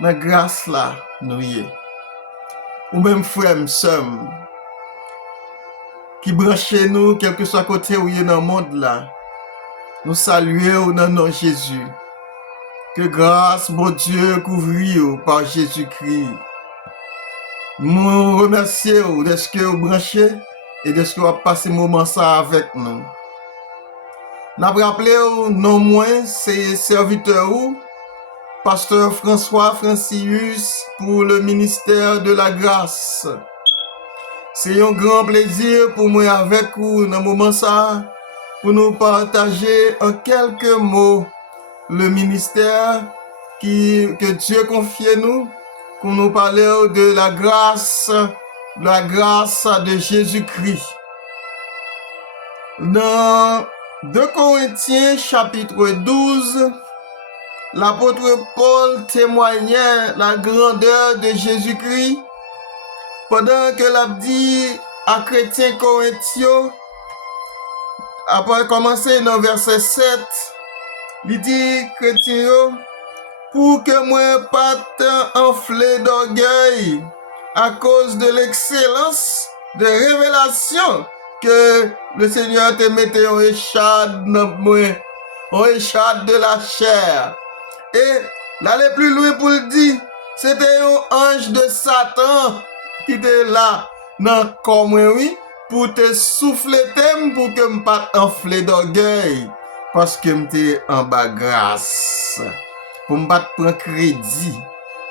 dans grâce là, nous y est. Ou même frère, sœur, qui branchez nous, quel que soit côté où il est dans le monde là, nous saluons dans le nom de Jésus. Que grâce, mon Dieu, couvre par Jésus-Christ. Nous remercions de ce que vous branchez et de ce que vous avez passé moment ça avec nous. Nous avons rappelé, non moins, c'est serviteur ou Pasteur François Francius pour le ministère de la grâce. C'est un grand plaisir pour moi avec vous dans le moment ça, pour nous partager en quelques mots le ministère que Dieu confie nous, pour nous parler de la grâce de Jésus-Christ. Dans 2 Corinthiens chapitre 12, l'apôtre Paul témoignait la grandeur de Jésus-Christ pendant que l'a dit à chrétiens corinthiens, après commencer dans verset 7, il dit chrétien, pour que moi pas enflé d'orgueil à cause de l'excellence de révélation que le Seigneur te mettait en échade dans moi, en échade de la chair. Et l'aller plus loin pour le dire, c'était un ange de Satan qui était là dans le corps, oui, pour te souffler, pour que je ne pas enflé d'orgueil, parce que je suis en bas grâce, pour ne pas prendre crédit.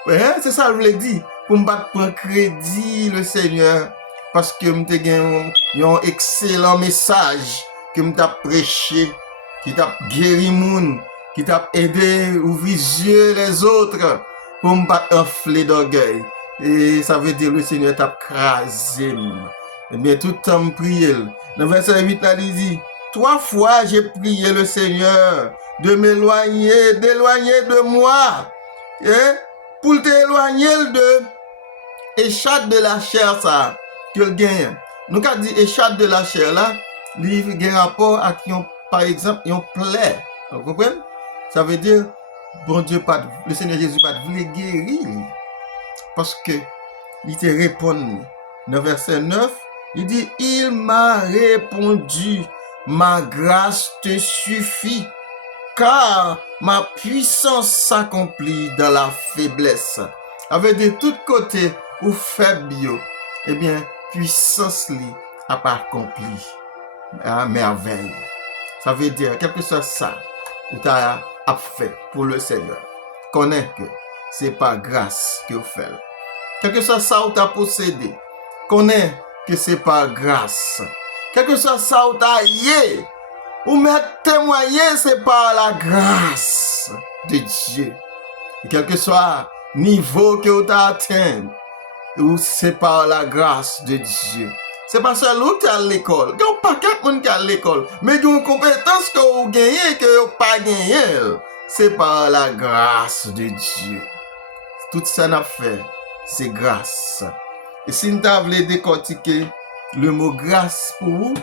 Ouais, c'est ça que je voulais dire, pour ne pas prendre crédit, le Seigneur, parce que je suis un excellent message que je t'ai prêché, qui t'a guéri moun, qui t'a aidé à ouvrir les yeux les autres pour ne pas enfler d'orgueil. Et ça veut dire que le Seigneur t'a crasé. Et bien tout le temps prier. Dans verset 8 là, il dit, 3 fois j'ai prié le Seigneur de m'éloigner, d'éloigner de moi. Et pour t'éloigner de échappe de la chair ça, que le gagne. Nous avons dit échappe de la chair là, il y a un rapport à qui par exemple, ils ont plaît. Vous comprenez? Ça veut dire, bon Dieu, le Seigneur Jésus pas voulu guérir. Parce que, il te répond. Dans verset 9, il dit, il m'a répondu, ma grâce te suffit, car ma puissance s'accomplit dans la faiblesse. Avec de tous côtés, ou faible, eh bien, puissance li a pas accompli à merveille. Ça veut dire, quel que soit ça, ou tu as fait pour le Seigneur, connais que c'est par grâce que vous faites. Quel que soit ça, ou tu as possédé, connais que c'est par grâce. Quel que soit ça, ou tu as yé, ou mettre témoigner, c'est par la grâce de Dieu. Et quel que soit niveau que tu as atteint, ou c'est par la grâce de Dieu. C'est pas seulement qui est à l'école. Il n'y a pas de monde qui est à l'école. Mais il y a une compétence que vous gagnez que vous pas gagné. C'est par la grâce de Dieu. Tout ça n'a fait, c'est grâce. Et si nous voulons décortiquer le mot grâce pour vous,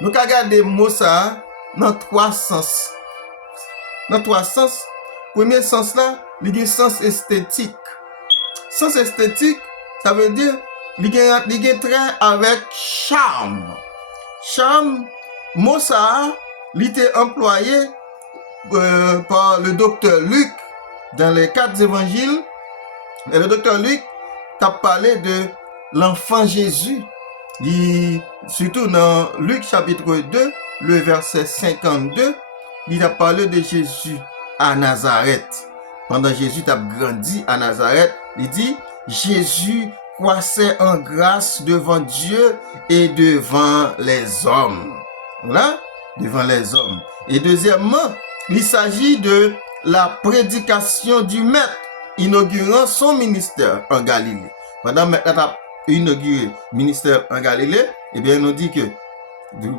nous allons regarder le mot ça dans 3 sens. Dans 3 sens. Premier sens là, il y a un sens esthétique. Sens esthétique, ça veut dire il y a un trait avec charme. Charme, mot ça, il était employé par le docteur Luc dans les 4 évangiles. Et le docteur Luc a parlé de l'enfant Jésus. Surtout dans Luc chapitre 2, le verset 52, il a parlé de Jésus à Nazareth. Pendant Jésus a grandi à Nazareth, il dit, Jésus croissait en grâce devant Dieu et devant les hommes. Voilà, devant les hommes. Et deuxièmement, il s'agit de la prédication du Maître, inaugurant son ministère en Galilée. Pendant que Maître a inauguré le ministère en Galilée, eh bien, on dit que,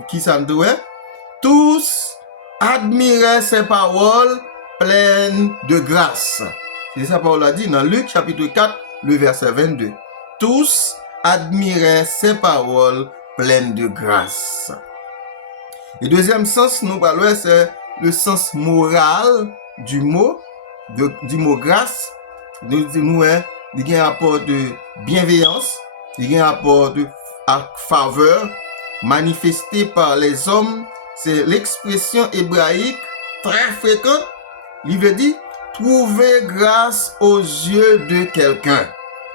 qui ça nous doit? Tous admiraient ses paroles pleines de grâce. C'est ça Paul a dit dans Luc chapitre 4, le verset 22. Tous admiraient ses paroles pleines de grâce. Et deuxième sens, nous parlons, c'est le sens moral du mot grâce. nous il y a un rapport de bienveillance, il y a un rapport de faveur manifesté par les hommes. C'est l'expression hébraïque très fréquente. Il veut dire trouver grâce aux yeux de quelqu'un.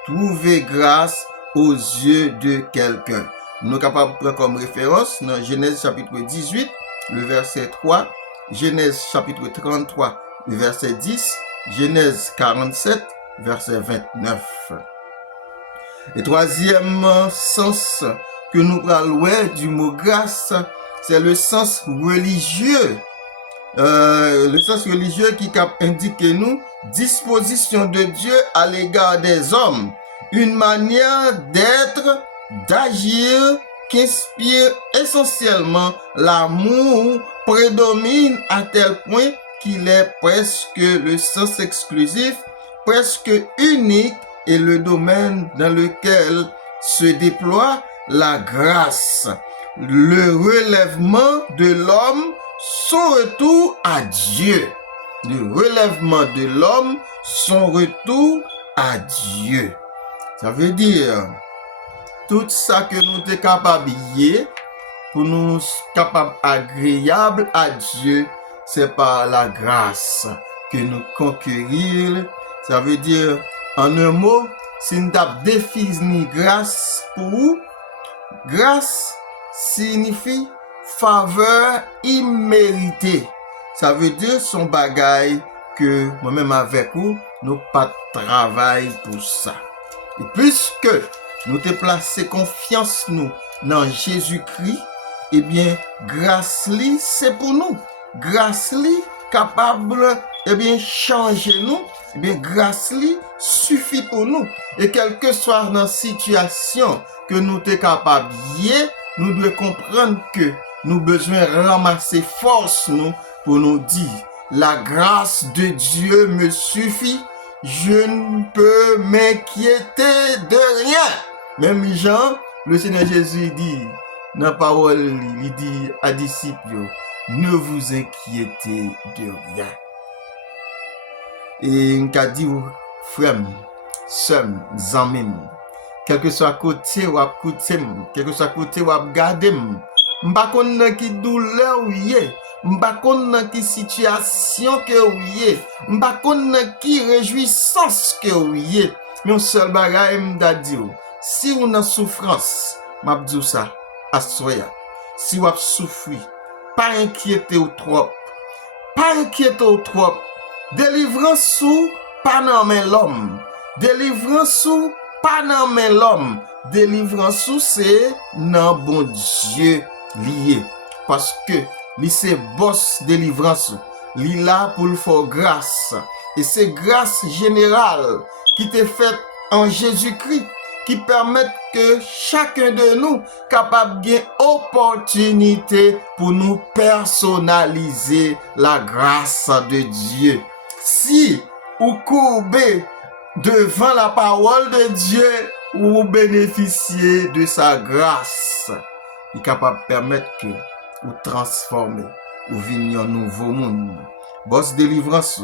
Trouver grâce aux yeux de quelqu'un. Nous sommes capables de prendre comme référence dans Genèse chapitre 18, le verset 3, Genèse chapitre 33, le verset 10, Genèse 47, verset 29. Le troisième sens que nous parlons du mot grâce, c'est le sens religieux. Le sens religieux qui indique nous disposition de Dieu à l'égard des hommes, une manière d'être, d'agir qui inspire essentiellement l'amour, prédomine à tel point qu'il est presque le sens exclusif, presque unique et le domaine dans lequel se déploie la grâce, le relèvement de l'homme, son retour à Dieu. Le relèvement de l'homme, son retour à Dieu. Ça veut dire, tout ça que nous sommes capables de pour nous capables agréables à Dieu, c'est par la grâce que nous conquérir. Ça veut dire, en un mot, si nous avons défini grâce pour vous, grâce signifie faveur imméritée. Ça veut dire son bagaille que moi-même avec vous, nous pas travail pour ça. Et puisque nous te placé confiance nous dans Jésus-Christ, eh bien, grâce li, c'est pour nous. Grâce li, capable, eh bien, changer nous. Eh bien, grâce li, suffit pour nous. Et quelle que soit la situation que nous te capable, nous devons comprendre que nous besoin ramasser force nous pour nous dire, la grâce de Dieu me suffit. Je ne peux m'inquiéter de rien. Même Jean, le Seigneur Jésus dit, dans la parole, il dit à disciples, ne vous inquiétez de rien. Et il a dit, frères, sœurs, amis, quel que soit côté ou à côté, quel que soit côté ou à garder, m'pa konn ki douleur ou yé, m'pa konn ki situation que ou yé, m'pa konn ki réjouissance que ou yé. Mais un seul bagay m'da di ou, si ou nan souffrance, m'a dit ça, assoya. Si ou ap souffri, pas inquiété ou trop, pas inquiété ou trop. Délivrance ou pas nan men l'homme. Délivrance ou pas nan men l'homme. Délivrance ou c'est nan bon Dieu lié. Parce que li c'est boss délivrance. Li là pour le faire grâce. Et c'est grâce générale qui t'est faite en Jésus-Christ qui permettent que chacun de nous capable de opportunité pour nous personnaliser la grâce de Dieu. Si vous courbez devant la parole de Dieu, vous bénéficiez de sa grâce. Il est capable de permettre que vous transformez, vous veniez un nouveau monde. Boss délivrance,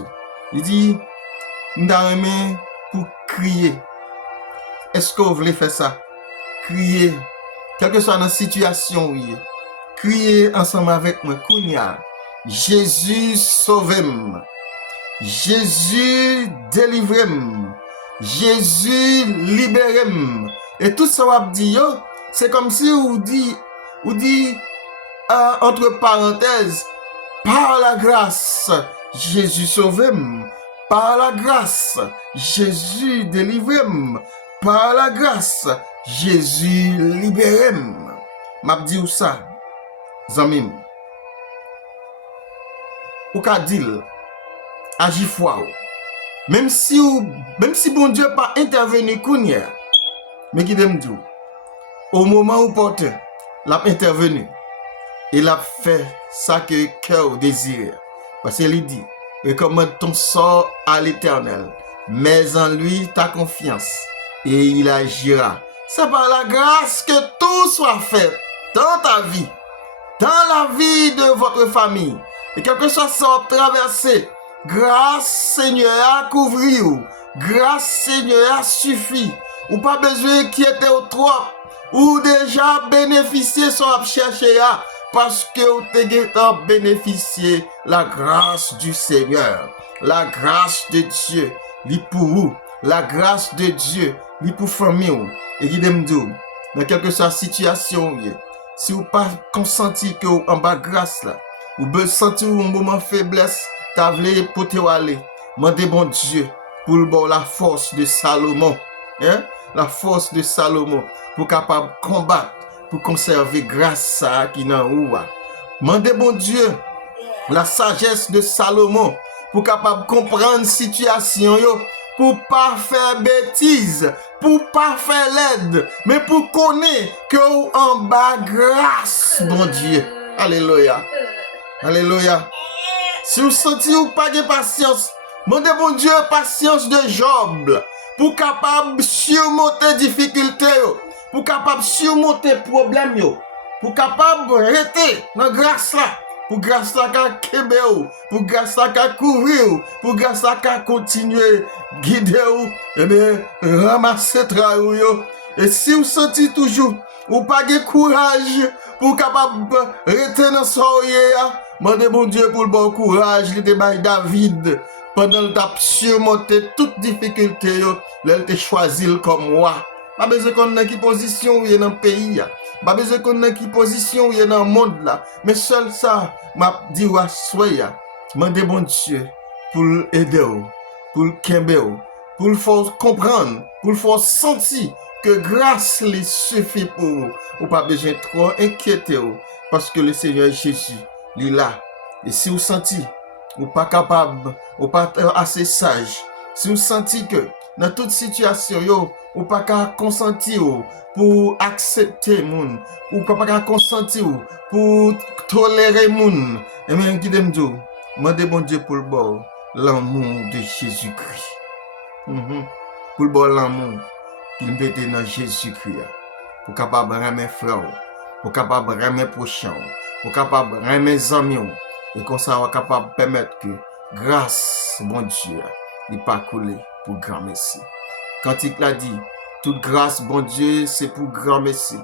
il dit, nous avons pour crier. Est-ce que vous voulez faire ça? Crier, quelle que soit la situation où il est. Crier ensemble avec moi, Kounia. Jésus sauve-moi. Jésus délivre-moi. Jésus libère-moi. Et tout ça, on dit, c'est comme si on dit entre parenthèses, par la grâce, Jésus sauve-moi. Par la grâce, Jésus délivre-moi. Par la grâce, Jésus libère-moi. M'a dit ou ça, zamim. Ou ka dil, agi foi. Même si bon Dieu pas intervenu kounya, mais qui dem dit au moment opportun, l'a intervenu. Il a fait ça que cœur désire. Parce qu'il dit, recommande ton sort à l'Éternel, mets en lui ta confiance et il agira. C'est par la grâce que tout soit fait dans ta vie, dans la vie de votre famille. Et quel que soit ça traversé, grâce Seigneur a couvrir, Grâce Seigneur suffit. Ou pas besoin d'inquiéter au trop. Ou déjà bénéficier sans chercher parce que vous avez bénéficié la grâce du Seigneur. La grâce de Dieu, li pour vous. La grâce de Dieu, li pour famille. Et qui m'dit, dans quelque soit situation, si vous pas consenti que vous en bas grâce là, ou be sentir un moment faiblesse, t'as voulu pour te aller. Mandez bon Dieu pour le bon la force de Salomon. Hein? La force de Salomon pour capable combattre, pour conserver grâce à qui nan ou. Mandez bon Dieu la sagesse de Salomon pour capable comprendre situation yo, pour pas faire bêtise, pour pas faire l'aide, mais pour connaître que ou en bas grâce, bon Dieu. Alléluia. Alléluia. Si vous sentez ou pas de patience, demandez bon Dieu patience de Job pour capable surmonter difficultés, pour capable surmonter problèmes, pour capable rester dans grâce là, pour grâce là qu'à kebe, pour grâce là qu'à couvrir, pour grâce là qu'à continuer guider et bien ramasser travail. Et si vous sentez toujours ou pas de courage pour capable rester dans soirée, demandez bon Dieu pour le bon courage, il était David pendant le t'a surmonté toute difficulté, il t'a choisi comme roi. Pas besoin qu'on dans qui position il est dans le pays, pas besoin qu'on dans qui position il est dans le monde là, mais seul ça m'a dit wa soya. Demandez bon Dieu pour aider, pour le kembe, pour le faire comprendre, pour le faire sentir que grâce lui suffit pour vous. Ou pas besoin de trop inquiéter parce que le Seigneur Jésus, il est là. Et si vous sentez, ou pas capable, ou pas assez sage, si vous sentez que dans toute situation, ou pas consentir pour accepter moun, ou pas consentir pour tolérer moun, et même qui dem dit, demandez bon Dieu pour le bon l'amour de Jésus-Christ. Pour le bon l'amour qu'il mette dans Jésus-Christ, pour capable remettre frère, pour capable remettre prochain, pour capable remettre amis, et comme ça va capable permettre que grâce bon Dieu n'est pas coulé pour grand merci. Quand il l'a dit, toute grâce bon Dieu c'est pour grand merci.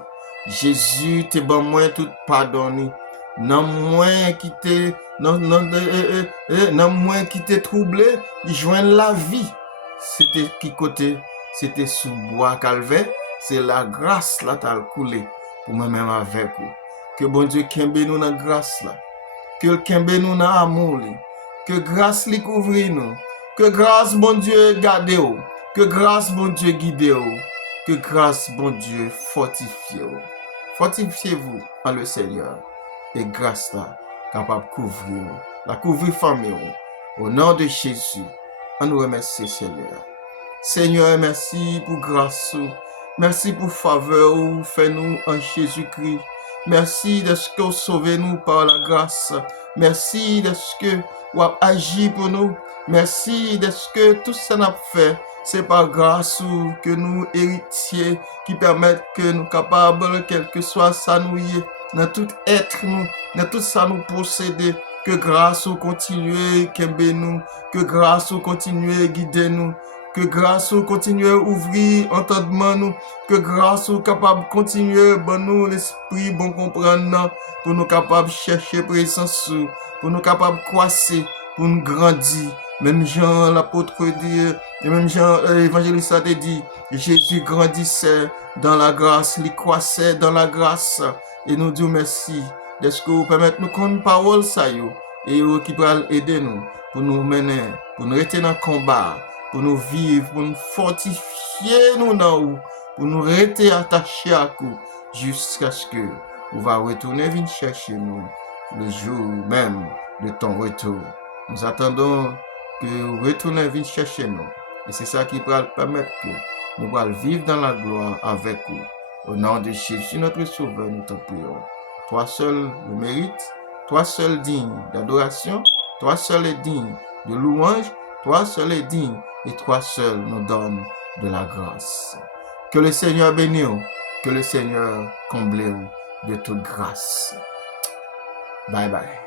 Jésus te ban moins tout pardonné, non moins qui te non moins qui te troublé, il joint la vie. C'était qui côté? C'était sous bois calvaire. C'est la grâce là t'as coulé pour moi-même avec vous. Que bon Dieu kembe nous dans grâce là. Que le kembe nous dans amour li. Que grâce li couvre nous. Que grâce bon Dieu garde vous. Que grâce bon Dieu guide vous. Que grâce bon Dieu fortifie vous. Fortifiez-vous en le Seigneur. Et grâce là capable couvrir vous. La couvrir famille vous. Au nom de Jésus, on nous remercie Seigneur. Seigneur, merci pour grâce. Merci pour faveur ou fais-nous en Jésus-Christ. Merci de ce que vous sauvez nous par la grâce. Merci de ce que vous avez agi pour nous. Merci de ce que tout ça n'a fait. C'est par grâce que nous héritiers qui permettent que nous capables, quel que soit ça nous y est, dans tout être nous, dans tout ça nous posséder. Que grâce ou continue kembe nous, que grâce ou continue guider nous. Que grâce ou continue à ouvrir entendement nous, que grâce ou capable continuer bon nous l'esprit bon comprendre pour nous capable chercher présence pour nous capable croître pour nous grandir. Même Jean l'apôtre dit et même Jean l'évangéliste a dit Jésus grandissait dans la grâce, il croissait dans la grâce et nous disons merci de ce que vous permettez nous connaître parole ça yo et qui va aider nous pour nous mener, pour nous rester dans le combat. Pour nous vivre, pour nous fortifier nous dans où, pour nous rester attachés à vous, jusqu'à ce que vous va retourner venir chercher nous le jour même de ton retour. Nous attendons que vous retournez venir chercher nous. Et c'est ça qui va permettre que nous allons vivre dans la gloire avec vous. Au nom de Jésus, notre Sauveur, nous te prions. Toi seul le mérite, toi seul digne d'adoration, toi seul est digne de louange, toi seul est digne et toi seul nous donne de la grâce. Que le Seigneur bénisse, que le Seigneur comble de toute grâce. Bye bye.